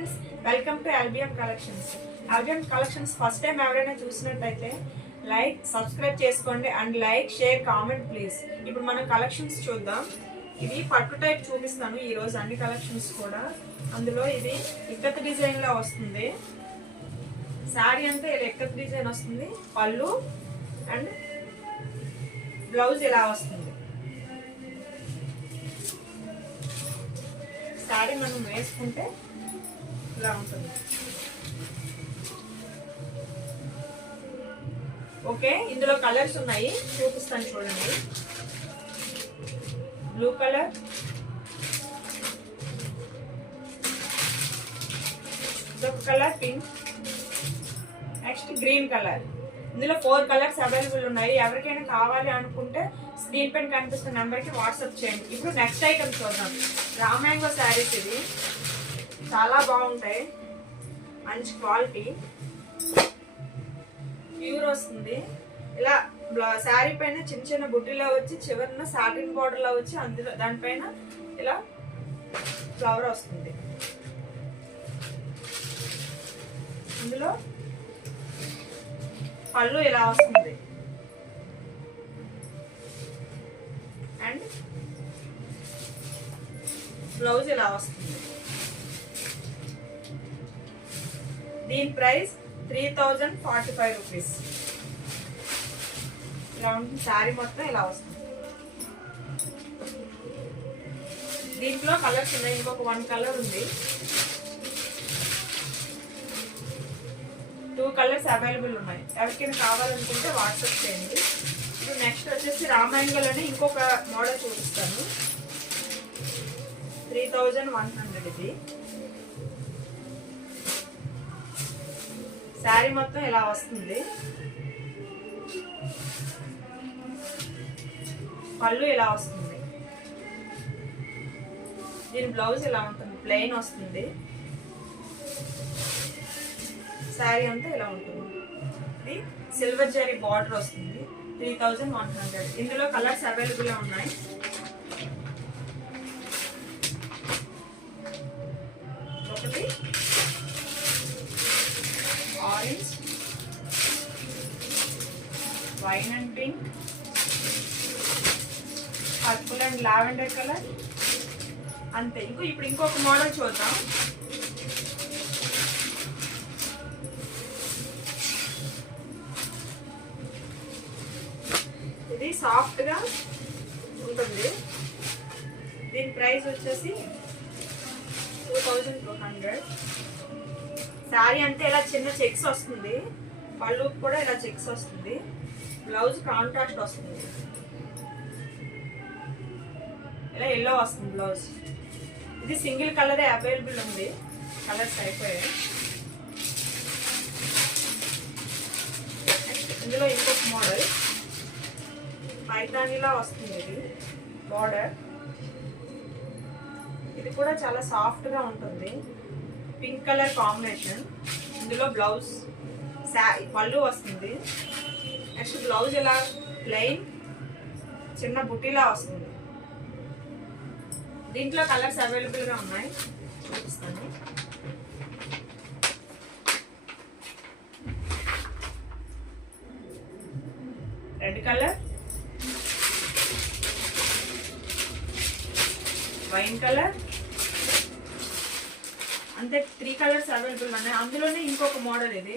Friends, welcome to LBM collections. LBM collections first time ఎవరైనా చూసినట్టయితే like subscribe చేసుకోండి and like share comment please. ఇప్పుడు మనం collections చూద్దాం. ఇది పట్టు టైప్ చూపిస్తాను ఈరోజు అన్ని కలెక్షన్స్ కూడా. అందులో ఇది ఇక్కత్ డిజైన్ లో వస్తుంది. శారీ అంతా ఇలా ఇక్కత్ డిజైన్ వస్తుంది. పళ్ళు అండ్ బ్లౌజ్ ఇలా వస్తుంది. శారీ మనం వేసుకుంటే ఇలా ఉంటుంది. ఓకే, ఇందులో కలర్స్ ఉన్నాయి, చూపిస్తాను చూడండి. బ్లూ కలర్, ఇదొక colour pink, next green colour. ఇందులో 4 కలర్స్ అవైలబుల్ ఉన్నాయి. ఎవరికైనా కావాలి అనుకుంటే స్క్రీన్ పైన కనిపిస్తున్న నెంబర్కి వాట్సాప్ చేయండి. ఇప్పుడు నెక్స్ట్ ఐటమ్ చూద్దాం. Raw mango saris. ఇది చాలా బాగుంటాయి, మంచి క్వాలిటీ, ప్యూర్ వస్తుంది. ఇలా శారీ పైన చిన్న చిన్న బుట్టిలా వచ్చి చివరిన సాటిన్ బార్డర్ లా వచ్చి అందులో దానిపైన ఇలా ఫ్లవర్ వస్తుంది. ఇందులో పళ్ళు ఇలా వస్తుంది అండ్ బ్లౌజ్ ఇలా వస్తుంది. దీని ప్రైస్ 3045 రూపీస్. ఇలా ఉంటుంది. శారీ మొత్తం ఇలా వస్తుంది. దీంట్లో కలర్స్ ఉన్నాయి. ఇంకొక 1 కలర్ ఉంది. 2 కలర్స్ అవైలబుల్ ఉన్నాయి. ఎవరికైనా కావాలనుకుంటే వాట్సాప్ చేయండి. ఇప్పుడు నెక్స్ట్ వచ్చేసి రామాయంగంలోనే ఇంకొక మోడల్ చూపిస్తాను. 3100 ఇది. శారీ మొత్తం ఇలా వస్తుంది. పళ్ళు ఇలా వస్తుంది. దీని బ్లౌజ్ ఇలా ఉంటుంది, ప్లెయిన్ వస్తుంది. శారీ అంతా ఇలా ఉంటుంది. ఇది సిల్వర్ జరీ బార్డర్ వస్తుంది. 3100. ఇందులో కలర్స్ అవైలబుల్ ఉన్నాయి. ఒకటి orange, wine and pink, purple and lavender colour. అంతే. ఇప్పుడు ఇంకొక మోడల్ చూద్దాం. ఇది సాఫ్ట్ గా ఉంటుంది. దీని ప్రైస్ వచ్చేసి 2200. శారీ అంతే ఇలా చిన్న చెక్స్ వస్తుంది. పళ్ళు కూడా ఇలా చెక్స్ వస్తుంది. బ్లౌజ్ కాంట్రాస్ట్ వస్తుంది. ఇలా ఎల్లో వస్తుంది బ్లౌజ్. ఇది సింగిల్ కలరే అవైలబుల్ ఉంది, కలర్స్ అయిపోయాయి. ఇందులో ఇంకొక మోడల్ పైతానీలా వస్తుంది. ఇది బార్డర్. ఇది కూడా చాలా సాఫ్ట్ గా ఉంటుంది. Pink colour combination. ఇందులో బ్లౌజ్ పళ్ళు వస్తుంది. నెక్స్ట్ బ్లౌజ్ ఇలా ప్లెయిన్ చిన్న బుట్టిలా వస్తుంది. దీంట్లో కలర్స్ అవైలబుల్ గా ఉన్నాయి, చూపిస్తాను. రెడ్ కలర్, వైన్ కలర్, అంతే 3 కలర్స్ అవైలబుల్ ఉన్నాయి. అందులోనే ఇంకొక మోడల్ ఇది